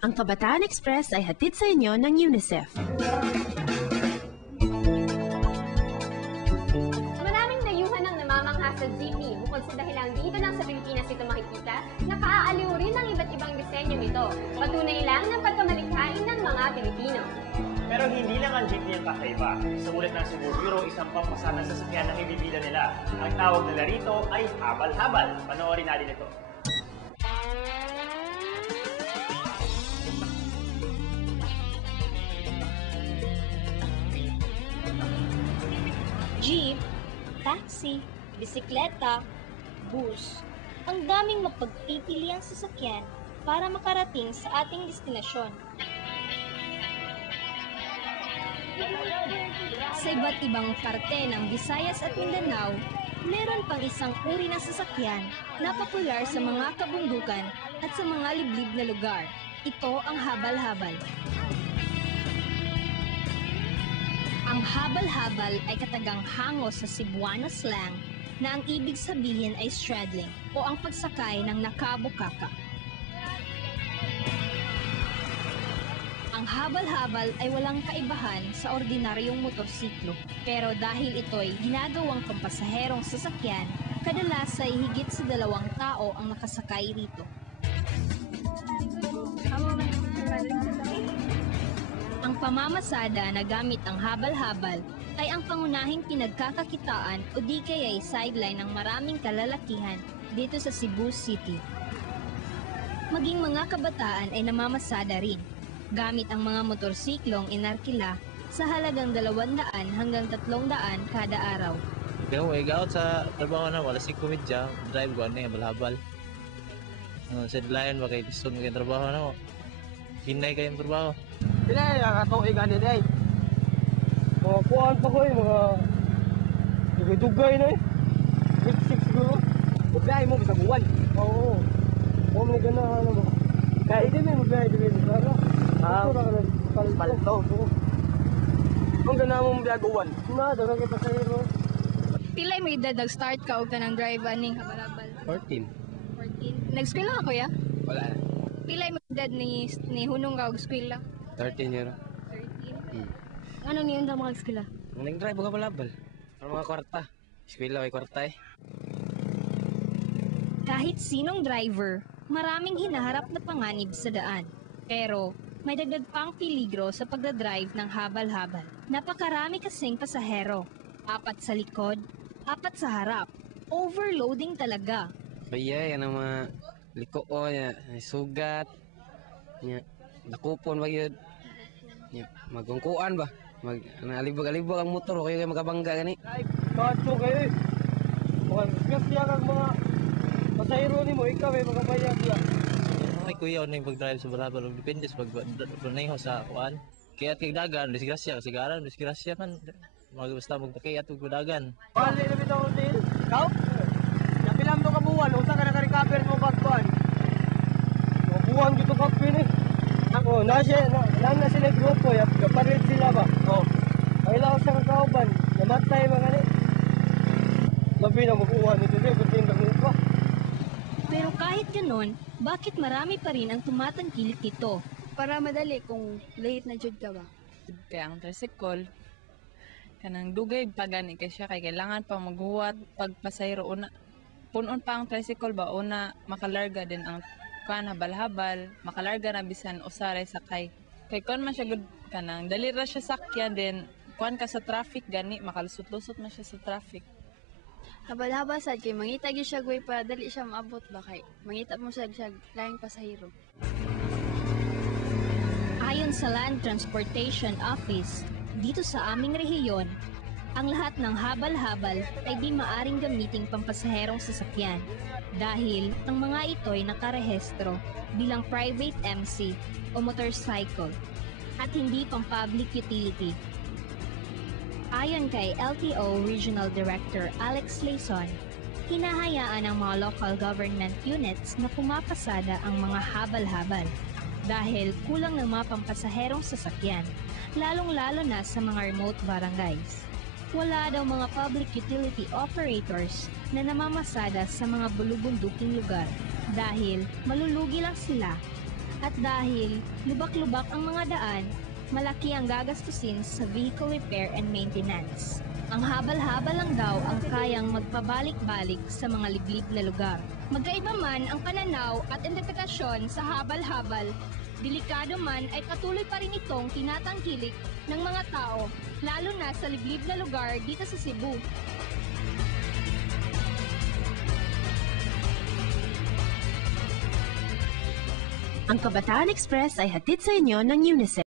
Ang Kabataan Express ay hatid sa inyo ng UNICEF. Maraming dayuhan ang namamangha sa jeepney bukod sa dahilang dito lang sa Pilipinas ito makikita, nakaaaliw rin ang iba't ibang disenyo nito. Patunay lang ng pagkamalikhain ng mga Pilipino. Pero hindi lang ang jeepney ang kakaiba. Sa ulit ng Cebu Bureau, isang pampasanang sasakyan na hinibida nila. Ang tawag nila rito ay habal-habal. Panoorin natin ito. Jeep, taxi, bisikleta, bus. Ang daming mapagpipiliang sasakyan para makarating sa ating destinasyon. Sa iba't ibang parte ng Visayas at Mindanao, meron pang isang uri ng sasakyan na popular sa mga kabundukan at sa mga liblib na lugar. Ito ang habal-habal. Ang habal-habal ay katagang hango sa Cebuano slang na ang ibig sabihin ay straddling o ang pagsakay ng nakabukaka. Ang habal-habal ay walang kaibahan sa ordinaryong motorsiklo, pero dahil ito'y ginagawang pampasaherong sasakyan, kadalas ay higit sa 2 tao ang nakasakay rito. Ang pamamasada na gamit ang habal-habal ay ang pangunahing pinagkakakitaan o di kaya'y sideline ng maraming kalalakihan dito sa Cebu City. Maging mga kabataan ay namamasada rin, gamit ang mga motorsiklong inarkila sa halagang 200 hanggang 300 kada araw. Kaya out sa trabaho na, wala si komedya, drive ko ano yung habal-habal. Sa layan ba kayo gusto mo kayong trabaho na mo? Hinay kayong trabaho. Pinay, nakatuig ganit eh. Mga kuhaan pa ko eh, mga dugay-dugay na eh. 6 siguro. Magbiyahe mo, bisa buwan. Oo. Oo, mga ganahan na mo. Kaya hindi may magbiyahe din sa palto. Kung ganahan mo magbiyahe buwan. Dagang kita sa iyo. Pilay may edad nag-start ka o ka ng drive aning habal-habal? 14. 14. Nag-eskwela ka kuya? Wala na. Pilay may edad ni hunong ka og eskwela? 13 euro. 13. Ano niyon daw mga eskwela? Ang drive ko habal-habal. Ang mga kwarta. Eskwela ay kwarta eh. Kahit sinong driver, maraming hinaharap na panganib sa daan. Pero may dagdag pang peligro sa pagdadrive ng habal-habal. Napakarami kasing pasahero. 4 sa likod, 4 sa harap. Overloading talaga. Kaya yan ang mga liko ko, sugat, nakupon ba yun, magungkuan ba, alibag-alibag ang motor, kayo kayo magabangga gani. Ay, kato kayo eh. Mga kang mga pasahero ni mo, ikaw eh, magkabayag yan. Ay kuya, ano yung pag-drive sa habal-habal? Depende sa pag-runay sa kuhaan. Kaya at kagdagan, disgrasya, kasigaran, disgrasya man. Basta magpakiyat at pagdagan. Bali na bitaw hotel. Ikaw? Napilam to kabuwan, usa ka naka-recover mo bagbuan. Buwan dito kapin eh. Ako, lang na sila grupo, kapalit sila ba? O, kailangan sa kakauban, namatay mga ni. Labi na mabuwan ito din, kunting pa. Pero kahit ganon, bakit marami pa rin ang tumatangkilik nito? Para madali kung late na jud ka ba. Kaya ang tricycle, kanang dugay pa gani kay siya kay kailangan pa maghuwat pagpasayro una. Punon pa ang tricycle ba una makalarga din ang kan habal-habal, makalarga na bisan usaray sakay. Kay kon man siya gud kanang dali ra siya sakyan din kuan ka sa traffic gani makalusot-lusot man siya sa traffic. Habal-habal sad kay mangita gyud siya way para dali siya maabot ba kay mangita mo siya laing pasahero. Ayon sa Land Transportation Office, dito sa aming rehiyon, ang lahat ng habal-habal ay di maaring gamiting pampasaherong sasakyan dahil ang mga ito ay nakarehestro bilang private MC o motorcycle at hindi pang public utility. Ayon kay LTO Regional Director Alex Leison, hinahayaan ng mga local government units na pumapasada ang mga habal-habal dahil kulang ng mga pampasaherong sasakyan, lalong-lalo na sa mga remote barangays. Wala daw mga public utility operators na namamasada sa mga bulubunduking lugar dahil malulugi lang sila At dahil lubak-lubak ang mga daan, malaki ang gagastusin sa vehicle repair and maintenance. Ang habal-habal lang daw ang kayang magpabalik-balik sa mga liblib na lugar. Magkaiba man ang pananaw at interpretasyon sa habal-habal, delikado man ay patuloy pa rin itong tinatangkilik ng mga tao, lalo na sa liblib na lugar dito sa Cebu. Ang Kabataan Express ay hatid sa inyo ng UNICEF.